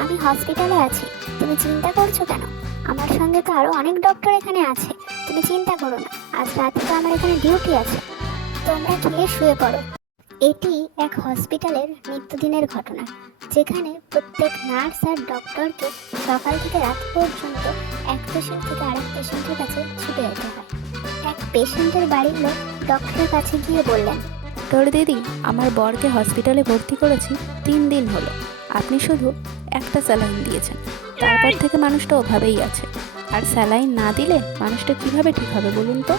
আমি হসপিটালে আছি। তুমি চিন্তা করছো কেন? আমার সঙ্গে তো আরো অনেক ডক্টর এখানে আছে। তুমি চিন্তা করো না, আজ রাতে তো আমার এখানে ডিউটি আছে। তোমরা খেয়ে শুয়ে পড়ো। এটি এক হসপিটালের নিত্যদিনের ঘটনা, যেখানে প্রত্যেক নার্স আর ডক্টরকে সকাল থেকে রাত পর্যন্ত এক পেশেন্ট থেকে আরেক পেশেন্টের কাছে ছুটে যেতে হয়। এক পেশেন্টের বাড়ির লোক ডক্টরের কাছে গিয়ে বললেন, ডক্টর দিদি, আমার বরকে হসপিটালে ভর্তি করেছি 3 দিন হলো। আপনি শুধু একটা স্যালাইন দিয়েছেন, তারপর থেকে মানুষটা ওভাবেই আছে। আর স্যালাইন না দিলে মানুষটা কিভাবে ঠিক হবে বলুন তো?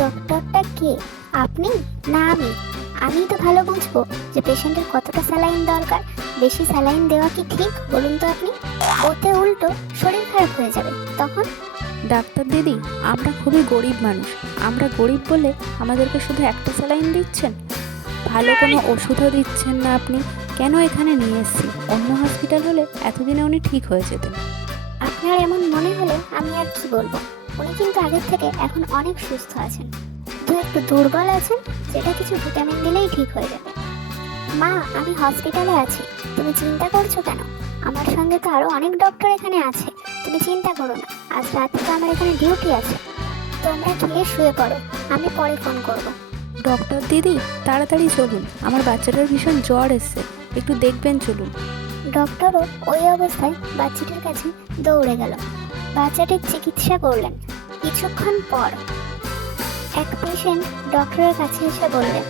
ডক্টরটা কে? আপনি না আমি? আমি তো ভালো বুঝবো যে পেশেন্টের কতটা স্যালাইন দরকার। বেশি স্যালাইন দেওয়া কি ঠিক বলুন তো আপনি? ওতে উল্টো শরীর খারাপ হয়ে যাবে তখন। ডাক্তার দিদি, আমরা খুবই গরিব মানুষ। আমরা গরিব বলে আমাদেরকে শুধু একটা স্যালাইন দিচ্ছেন, ভালো কোনো ওষুধও দিচ্ছেন না আপনি। কেন এখানে নিয়ে এসেছি? অন্য হসপিটাল হলে এতদিনে উনি ঠিক হয়ে যেতেন। আপনার এমন মনে হলে আমি আর কি বলবো, উনি কিন্তু আগের থেকে এখন অনেক সুস্থ আছেন। শুধু একটু দুর্বল আছেন, যেটা কিছু ভিটামিন দিলেই ঠিক হয়ে যাবে। মা, আমি হসপিটালে আছি। তুমি চিন্তা করছো কেন? আমার সঙ্গে তো আরো অনেক ডক্টর এখানে আছে। তুমি চিন্তা করো না, আজ রাতে তো আমার এখানে ডিউটি আছে। তোমরা খেয়ে শুয়ে পড়ো, আমি পরে ফোন করব। ডক্টর দিদি, তাড়াতাড়ি চলুন, আমার বাচ্চাটার ভীষণ জ্বর এসছে, একটু দেখবেন চলুন। ডক্টরও ওই অবস্থায় বাচ্চাটির কাছে দৌড়ে গেল। বাচ্চাটির চিকিৎসা করলেন। কিছুক্ষণ পর এক পেশেন্ট ডক্টরের কাছে এসে বললেন,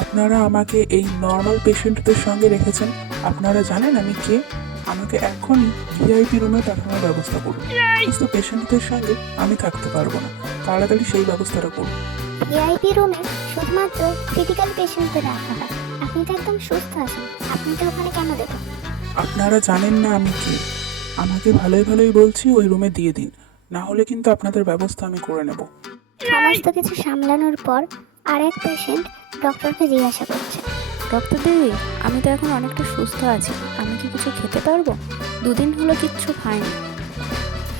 আপনারা আমাকে এই নর্মাল পেশেন্টদের সঙ্গে রেখেছেন। আপনারা জানেন আমি কে? আমাকে এখনই ভিআইপি রুমে পাঠানোর ব্যবস্থা করুন। সুস্থ পেশেন্টদের সঙ্গে আমি থাকতে পারবো না। তাড়াতাড়ি সেই ব্যবস্থাটা করুন। ভিআইপি রুমে শুধুমাত্র ক্রিটিক্যাল পেশেন্টদের রাখা হয়। আপনি তো একদম সুস্থ আছেন, আপনি তো ওখানে কেন দেবেন? আপনারা জানেন না আমি কে। আমাকে ভালোই ভালোই বলছি ওই রুমে দিয়ে দিন, না হলে কিন্তু আপনাদের ব্যবস্থা আমি করে নেব। সমস্ত কিছু সামলানোর পর আর এক পেশেন্ট ডক্টরকে জিজ্ঞাসা করছে, ডক্টর দিদি, আমি তো এখন অনেকটা সুস্থ আছি, আমি কি কিছু খেতে পারবো? 2 দিন হলো কিচ্ছু খাইনি।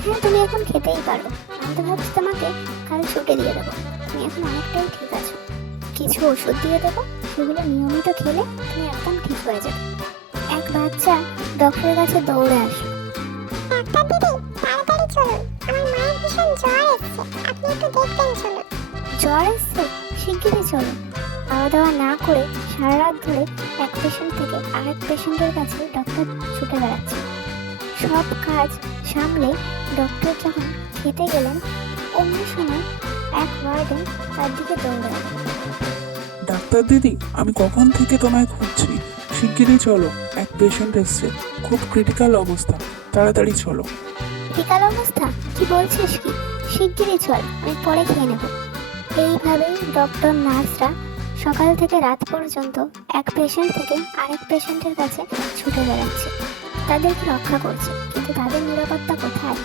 হ্যাঁ, তুমি এখন খেতেই পারো। আমি তো ভাবছি তোমাকে কাল ছুটি দিয়ে দেবো। তুমি এখন অনেকটাই ঠিক আছো। কিছু ওষুধ দিয়ে দেবো, সেগুলো নিয়মিত খেলে তুমি একদম ঠিক হয়ে যাবে। এক বাচ্চা ডক্টরের কাছে দৌড়ে আসে। ডাক্তার দিদি, তাড়াতাড়ি চলুন, আমার মায়ের ভীষণ জ্বর এসেছে, আপনি একটু দেখবেন চলুন। জ্বর এসছে? শিগগিরই চলো। খাওয়া দাওয়া না করে সারা রাত ধরে এক পেশেন্ট থেকে আরেক পেশেন্টের কাছে ডক্টর ছুটে বেড়াচ্ছে। সব কাজ সামলে ডক্টর যখন খেতে গেলেন, অন্য সময় এক ওয়ার্ডেন তার দিকে দৌড়ে গেল। ডাক্তার দিদি, আমি কখন থেকে তোমায় খুঁজছি। শিগগিরই চলো, এক পেশেন্ট এসছে, খুব ক্রিটিক্যাল অবস্থা। তাড়াতাড়ি চলো। বিকাল অবস্থা? কি বলছিস কি? শিগগিরই চল, আমি পরে খেয়ে নেব। এইভাবেই ডক্টর নার্সরা সকাল থেকে রাত পর্যন্ত এক পেশেন্ট থেকে আরেক পেশেন্টের কাছে ছুটে বেড়াচ্ছে, তাদেরকে রক্ষা করছে, কিন্তু তাদের নিরাপত্তা কোথায়?